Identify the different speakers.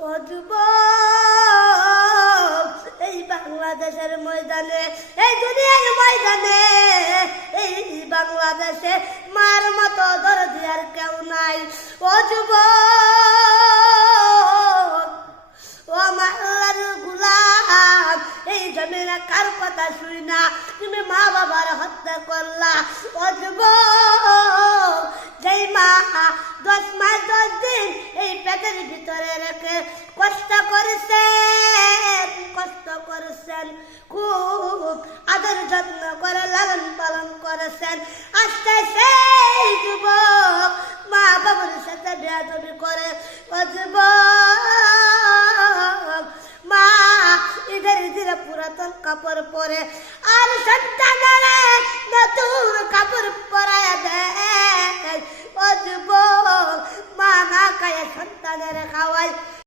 Speaker 1: ও এই বাংলাদেশের ময়দানে, এই দুনিয়ার ময়দানে, এই বাংলাদেশে মার মতো দরদি আর কেউ নাই। ও যুবক ও আমার গুলাম, এই জমিনে কার কথা শুই না? তুমি মা বাবার হত্যা করলা। ও যুবক যেই মা দশ মাস দশ দিন পেটের ভিতরে রেখে কষ্ট করেছেন কষ্ট করেছেন। খুব আদর যত্ন করে লালন পালন করেছেন। আস্তে সেই যুবক মা বাবার সাথে বেয়াদবি করে ও যুবক মা ঈদের ঈদের পুরাতন কাপড় পরে তাদের খাওয়াই।